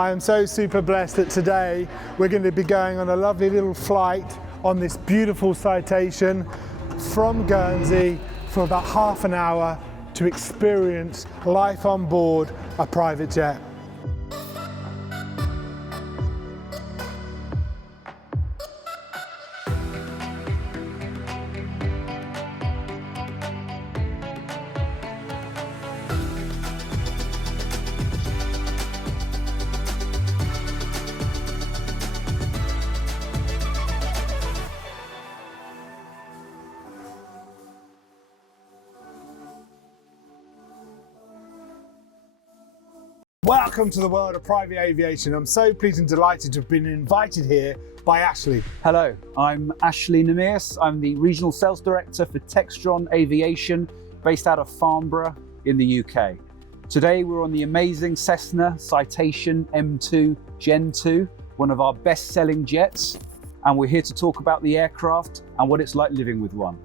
I am so super blessed that today we're going to be going on a lovely little flight on this beautiful Citation from Guernsey for about half an hour to experience life on board a private jet. Welcome to the world of private aviation. I'm so pleased and delighted to have been invited here by Ashley. Hello, I'm Ashley Namihas. I'm the Regional Sales Director for Textron Aviation, based out of Farnborough in the UK. Today we're on the amazing Cessna Citation M2 Gen2, one of our best-selling jets, and we're here to talk about the aircraft and what it's like living with one.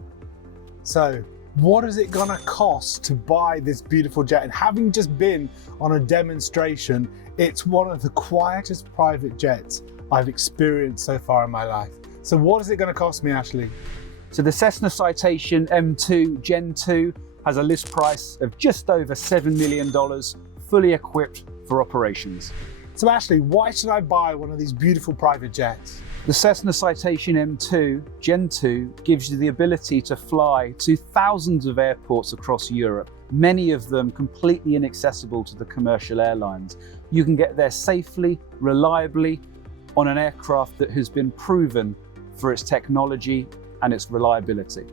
So, what is it gonna cost to buy this beautiful jet? And having just been on a demonstration, it's one of the quietest private jets I've experienced so far in my life. So what is it gonna cost me, Ashley? So the Cessna Citation M2 Gen2 has a list price of just over $7 million, fully equipped for operations. So Ashley, why should I buy one of these beautiful private jets? The Cessna Citation M2 Gen2 gives you the ability to fly to thousands of airports across Europe, many of them completely inaccessible to the commercial airlines. You can get there safely, reliably, on an aircraft that has been proven for its technology and its reliability.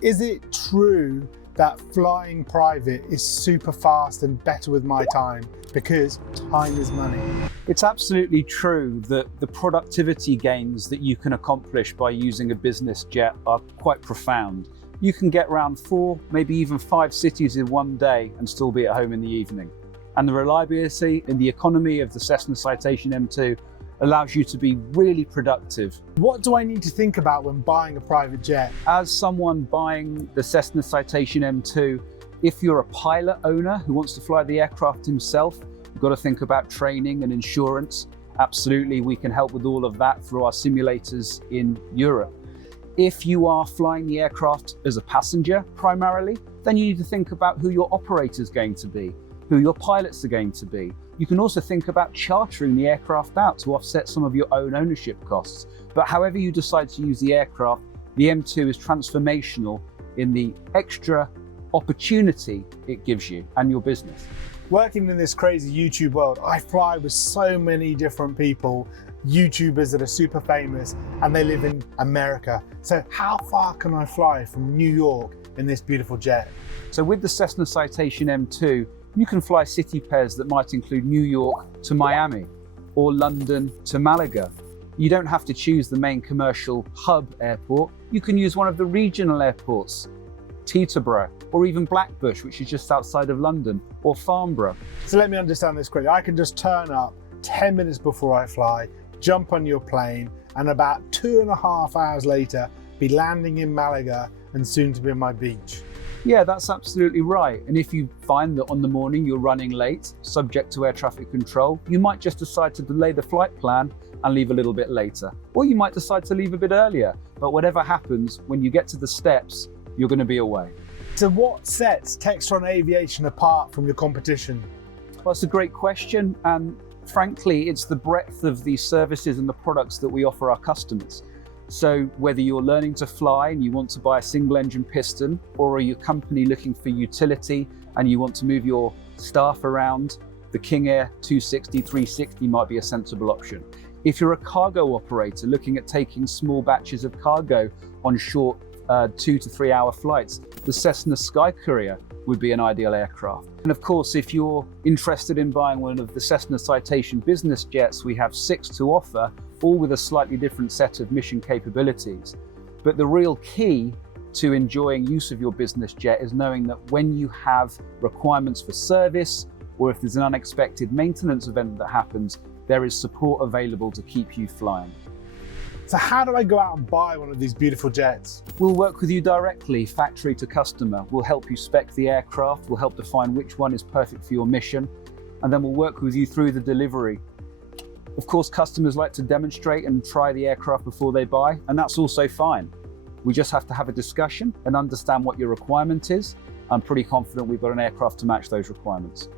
Is it true that flying private is super fast and better with my time? Because time is money. It's absolutely true that the productivity gains that you can accomplish by using a business jet are quite profound. You can get around 4, maybe even 5 cities in one day and still be at home in the evening. And the reliability and the economy of the Cessna Citation M2 allows you to be really productive. What do I need to think about when buying a private jet? As someone buying the Cessna Citation M2, if you're a pilot owner who wants to fly the aircraft himself, you've got to think about training and insurance. Absolutely, we can help with all of that through our simulators in Europe. If you are flying the aircraft as a passenger primarily, then you need to think about who your operator is going to be, who your pilots are going to be. You can also think about chartering the aircraft out to offset some of your own ownership costs. But however you decide to use the aircraft, the M2 is transformational in the extra opportunity it gives you and your business. Working in this crazy YouTube world, I fly with so many different people, YouTubers that are super famous, and they live in America. So how far can I fly from New York in this beautiful jet? So with the Cessna Citation M2, you can fly city pairs that might include New York to Miami or London to Malaga. You don't have to choose the main commercial hub airport. You can use one of the regional airports, Teterboro, or even Blackbush, which is just outside of London, or Farnborough. So let me understand this correctly. I can just turn up 10 minutes before I fly, jump on your plane, and about 2.5 hours later, be landing in Malaga and soon to be on my beach. Yeah, that's absolutely right. And if you find that on the morning you're running late, subject to air traffic control, you might just decide to delay the flight plan and leave a little bit later. Or you might decide to leave a bit earlier. But whatever happens, when you get to the steps, you're going to be away. So what sets Textron Aviation apart from your competition? Well, that's a great question. And frankly, it's the breadth of the services and the products that we offer our customers. So whether you're learning to fly and you want to buy a single engine piston, or are you a company looking for utility and you want to move your staff around, the King Air 260, 360 might be a sensible option. If you're a cargo operator looking at taking small batches of cargo on short 2 to 3 hour flights, the Cessna Sky Courier would be an ideal aircraft. And of course, if you're interested in buying one of the Cessna Citation business jets, we have 6 to offer, all with a slightly different set of mission capabilities. But the real key to enjoying use of your business jet is knowing that when you have requirements for service, or if there's an unexpected maintenance event that happens, there is support available to keep you flying. So how do I go out and buy one of these beautiful jets? We'll work with you directly, factory to customer. We'll help you spec the aircraft, we'll help define which one is perfect for your mission, and then we'll work with you through the delivery. Of course, customers like to demonstrate and try the aircraft before they buy, and that's also fine. We just have to have a discussion and understand what your requirement is. I'm pretty confident we've got an aircraft to match those requirements.